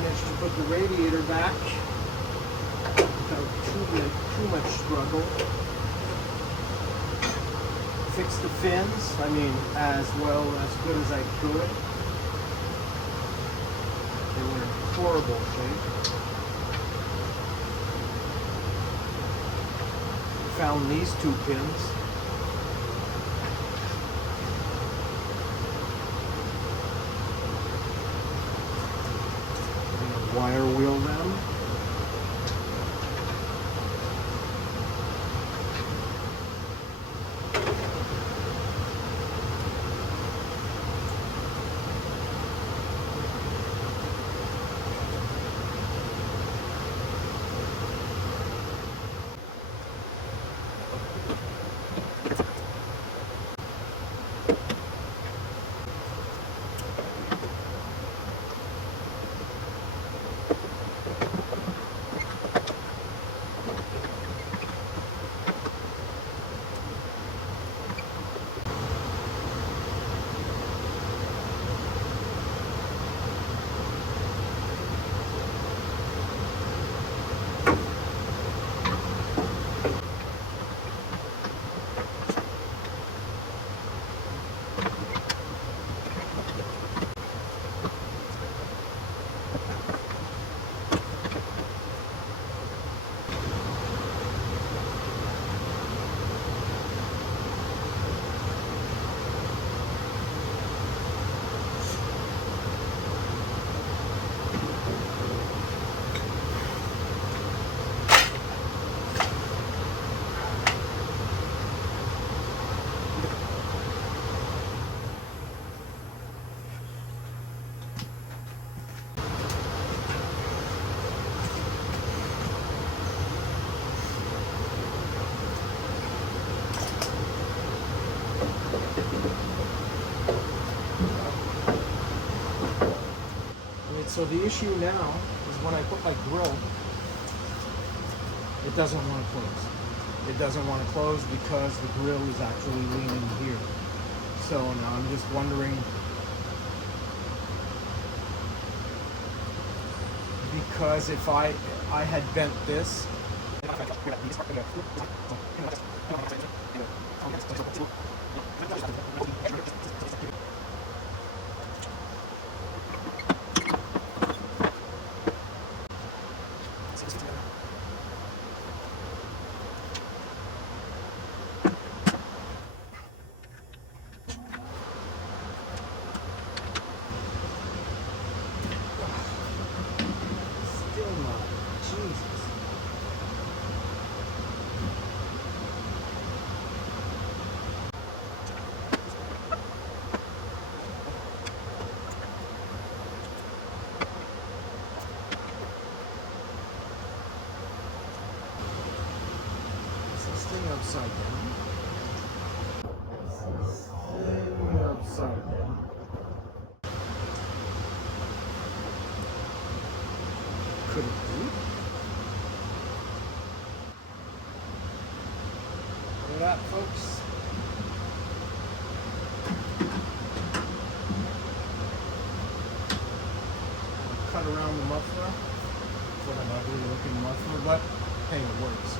managed to put the radiator back without too much struggle. Fixed the fins, I mean, as good as I could. They were in horrible shape. Found these two pins. Wire wheel them. So the issue now is when I put my grill, it doesn't want to close. It doesn't want to close because the grill is actually leaning here. So now I'm just wondering, because if I had bent this, upside down. Upside down. Could it be? Look at that, folks. Cut around the muffler. What an ugly looking muffler, but hey, it works.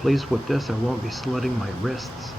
Pleased with this, I won't be slitting my wrists.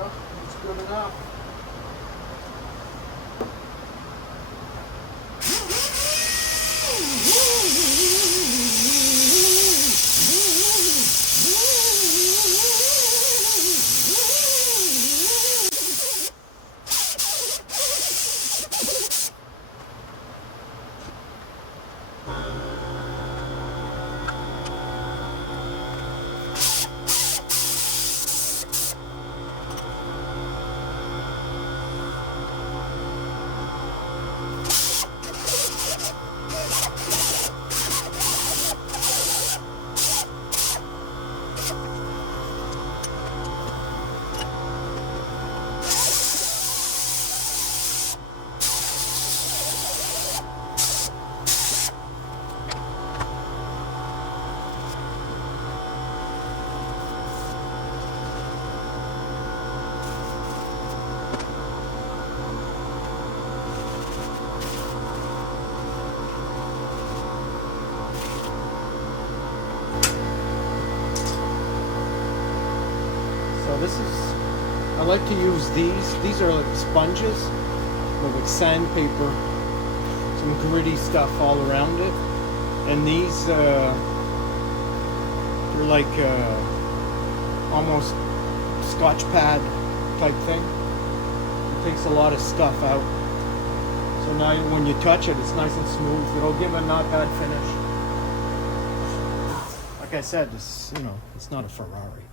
go. It's good enough. This is, I like to use these. These are like sponges with like sandpaper, some gritty stuff all around it. And these, they're like almost Scotch pad type thing. It takes a lot of stuff out. So now when you touch it, it's nice and smooth. It'll give a not bad finish. Like I said, this, you know, it's not a Ferrari.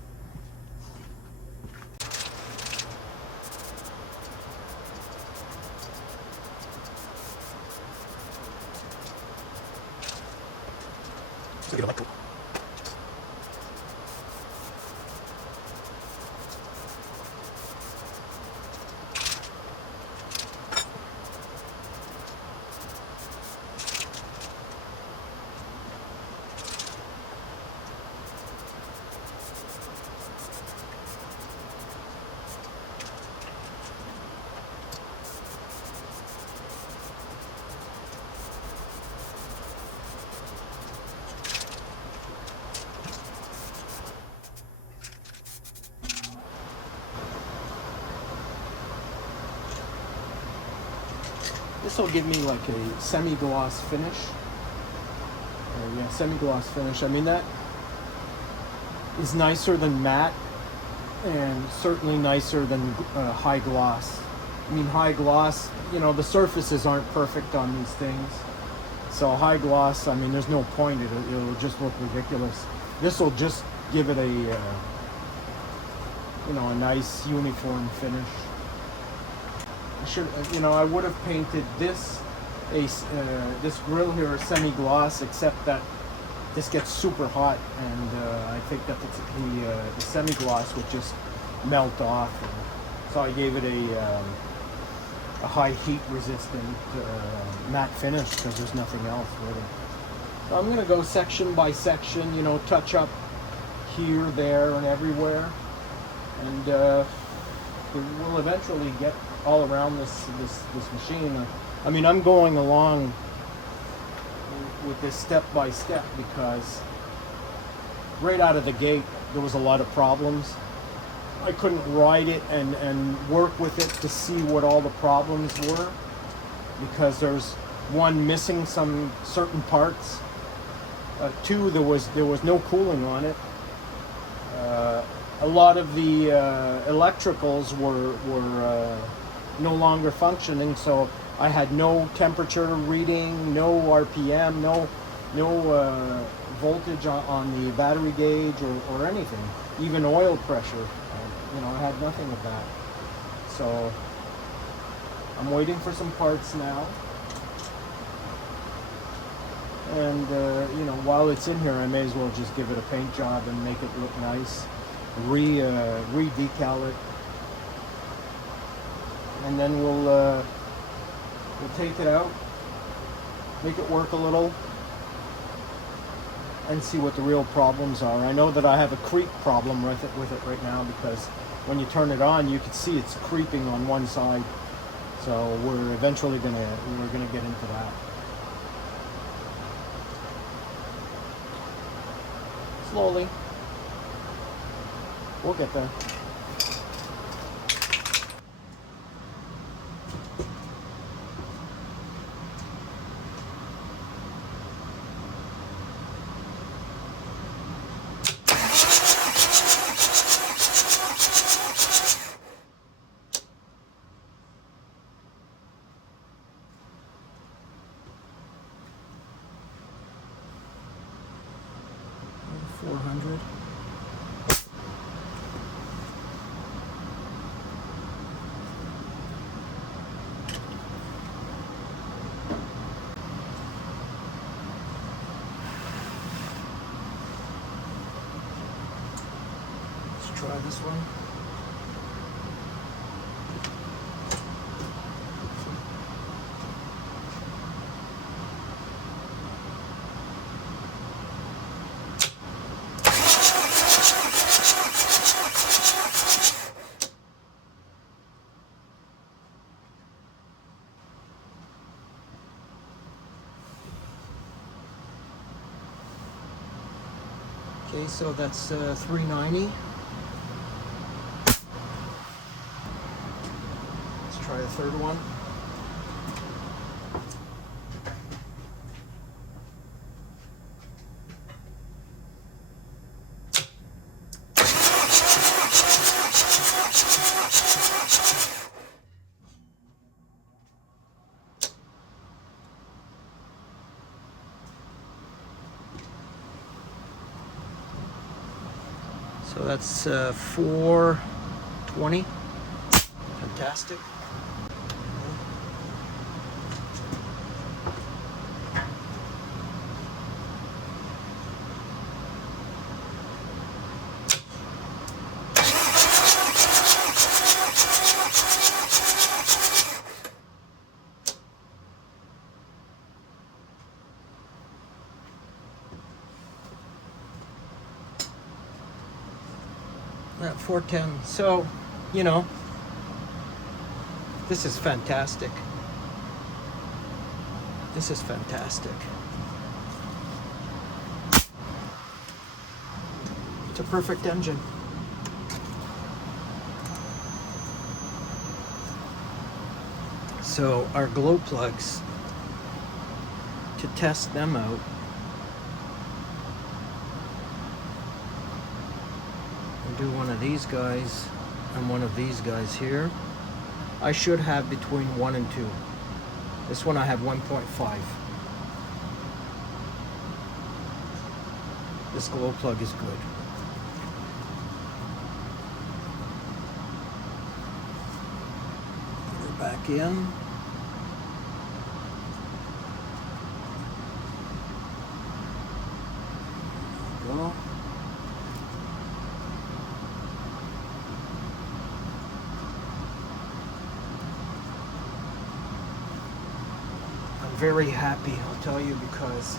This will give me like a semi-gloss finish. Yeah, semi-gloss finish. I mean, that is nicer than matte and certainly nicer than high gloss. I mean, high gloss, you know, the surfaces aren't perfect on these things. So high gloss, I mean, there's no point. It'll just look ridiculous. This will just give it a, you know, a nice uniform finish. Should, you know, I would have painted this this grill here a semi-gloss, except that this gets super hot, and I think that the semi-gloss would just melt off. And so I gave it a high heat resistant matte finish because there's nothing else with it. So I'm going to go section by section, you know, touch up here, there, and everywhere, and we'll eventually get all around this machine. I mean, I'm going along with this step by step because right out of the gate there was a lot of problems. I couldn't ride it and work with it to see what all the problems were, because there's one, missing some certain parts, two, there was no cooling on it. A lot of the electricals were no longer functioning, so I had no temperature reading, no RPM, no voltage on the battery gauge or anything, even oil pressure. You know, I had nothing of that. So I'm waiting for some parts now, and you know, while it's in here, I may as well just give it a paint job and make it look nice, re-decal it. And then we'll take it out, make it work a little, and see what the real problems are. I know that I have a creep problem with it right now, because when you turn it on, you can see it's creeping on one side. So we're eventually gonna get into that. Slowly, we'll get there. try this one. Okay, so that's $3.90. Let's try a third one. So that's $4.20. Fantastic. At $4.10. So, you know, this is fantastic. This is fantastic. It's a perfect engine. So our glow plugs, to test them out, do one of these guys and one of these guys here. I should have between 1 and 2. This one I have 1.5. This glow plug is good. Put it back in. There we go. Very happy, I'll tell you, because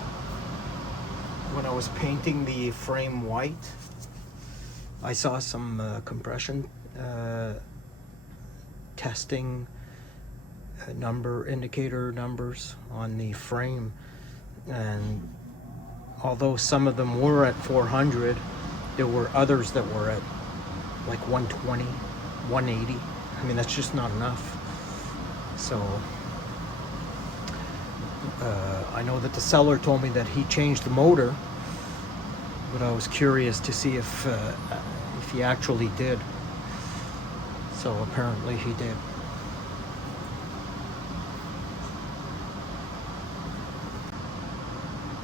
when I was painting the frame white, I saw some compression testing indicator numbers on the frame, and although some of them were at 400, there were others that were at like 120, 180. I mean, that's just not enough. So I know that the seller told me that he changed the motor, but I was curious to see if he actually did. So apparently he did.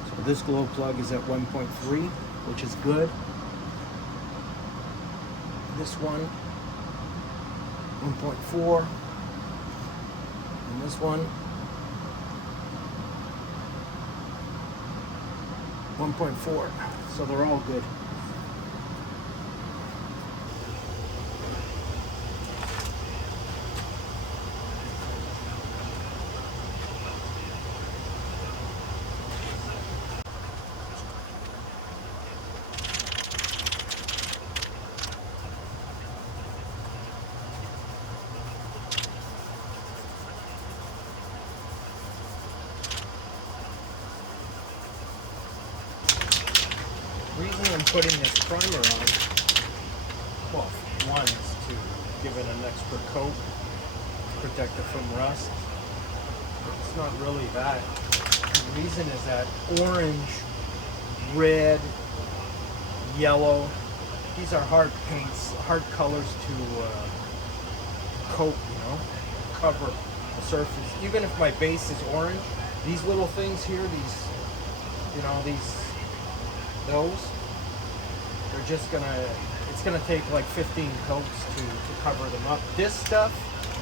So this glow plug is at 1.3, which is good. This one, 1.4, and this one, 1.4, so they're all good. The reason I'm putting this primer on, well, one is to give it an extra coat, protect it from rust. It's not really that. The reason is that orange, red, yellow, these are hard paints, hard colors to coat, you know, cover the surface. Even if my base is orange, these little things here, these, you know, those, they're just gonna, it's gonna take like 15 coats to cover them up. This stuff,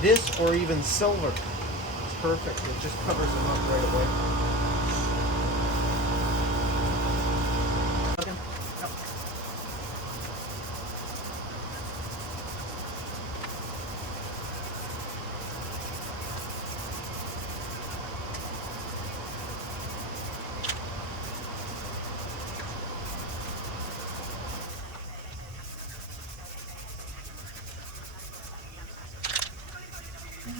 this or even silver, it's perfect. It just covers them up right away. Look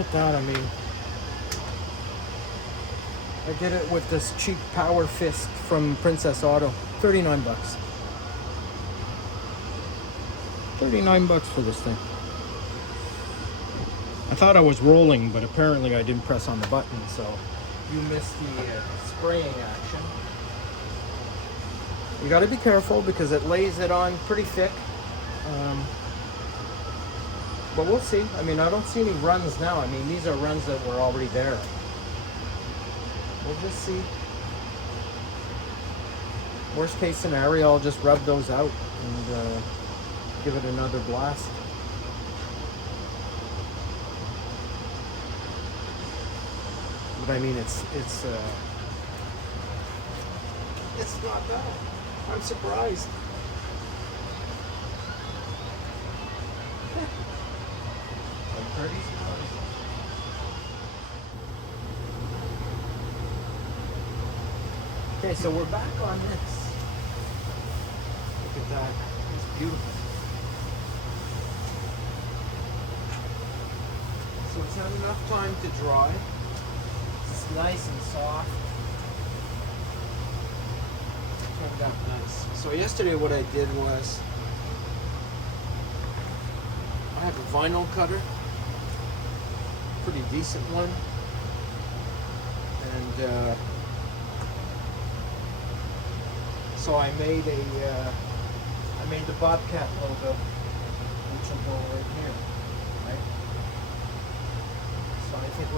at that, I mean, I did it with this cheap power fist from Princess Auto. 39 bucks. 39 bucks for this thing. I thought I was rolling, but apparently I didn't press on the button, so you missed the spraying action. You gotta be careful because it lays it on pretty thick. But we'll see. I mean, I don't see any runs now. I mean, these are runs that were already there. We'll just see. Worst case scenario, I'll just rub those out and give it another blast. But I mean, it's not bad. I'm surprised. I'm pretty surprised. Okay, so we're back on this. Look at that. It's beautiful. So it's had enough time to dry. It's nice and soft. Turned out nice. So yesterday what I did was I have a vinyl cutter. Pretty decent one. And so I made the Bobcat logo, which will go right here, right? So I think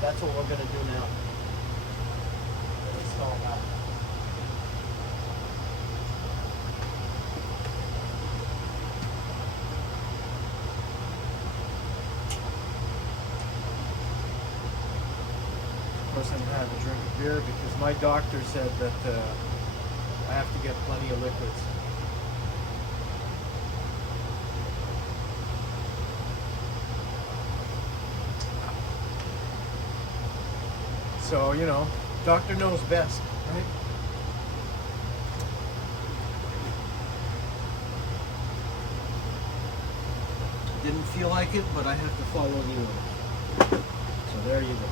that's what we're gonna do now. Install that. Of course, I'm gonna have a drink of beer because my doctor said that I have to get plenty of liquids. So, you know, doctor knows best, right? Didn't feel like it, but I have to follow the order. So there you go.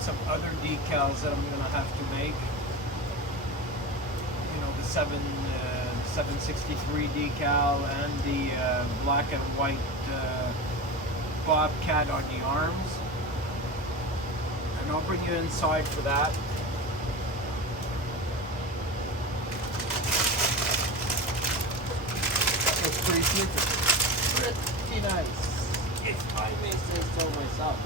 some other decals that I'm gonna have to make. You know, the 763 decal and the black and white Bobcat on the arms. And I'll bring you inside for that. That looks pretty sneaky. Pretty nice, if I may say so myself.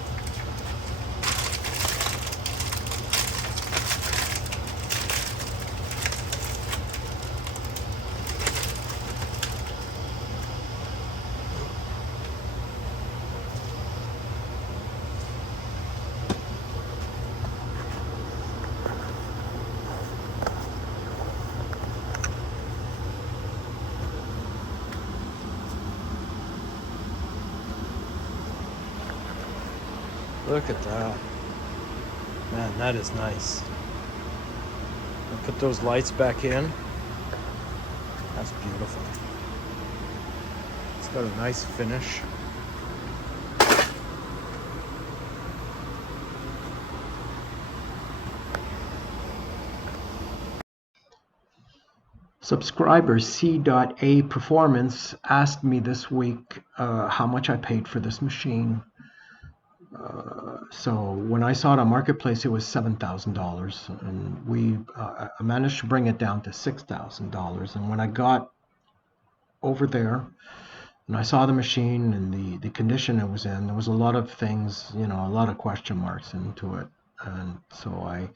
Look at that. Man, that is nice. I'll put those lights back in. That's beautiful. It's got a nice finish. Subscriber C.A Performance asked me this week how much I paid for this machine. So when I saw it on Marketplace, it was $7,000, and I managed to bring it down to $6,000. And when I got over there and I saw the machine and the condition it was in, there was a lot of things, you know, a lot of question marks into it. And so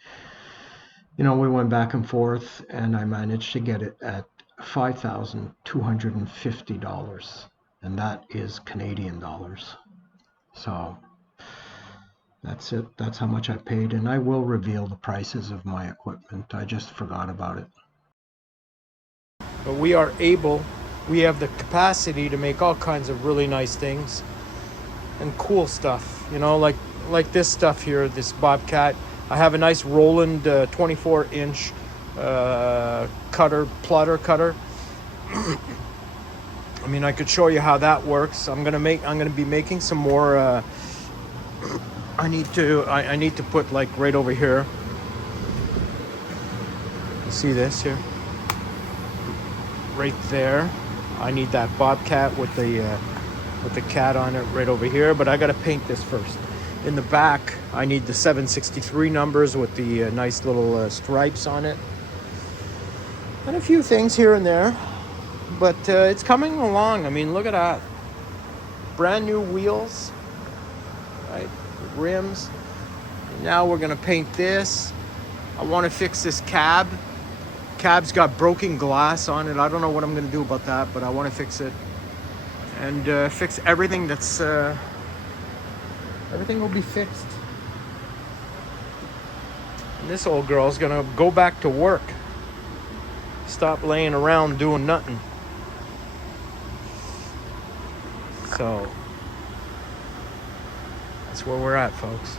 we went back and forth, and I managed to get it at $5,250, and that is Canadian dollars. So that's it. That's how much I paid, and I will reveal the prices of my equipment. I just forgot about it. But we have the capacity to make all kinds of really nice things and cool stuff, you know, like this stuff here, this Bobcat. I have a nice Roland 24-inch plotter cutter. I mean, I could show you how that works. I'm gonna be making some more. I need to put like right over here. You see this here? Right there. I need that Bobcat with the cat on it right over here. But I gotta paint this first. In the back, I need the 763 numbers with the nice little stripes on it, and a few things here and there. But it's coming along. I mean, look at that. Brand new wheels, right? Rims. Now we're gonna paint this. I want to fix this cab. Cab's got broken glass on it. I don't know what I'm gonna do about that, but I want to fix it and fix everything that's. Everything will be fixed. And this old girl's gonna go back to work. Stop laying around doing nothing. So that's where we're at, folks.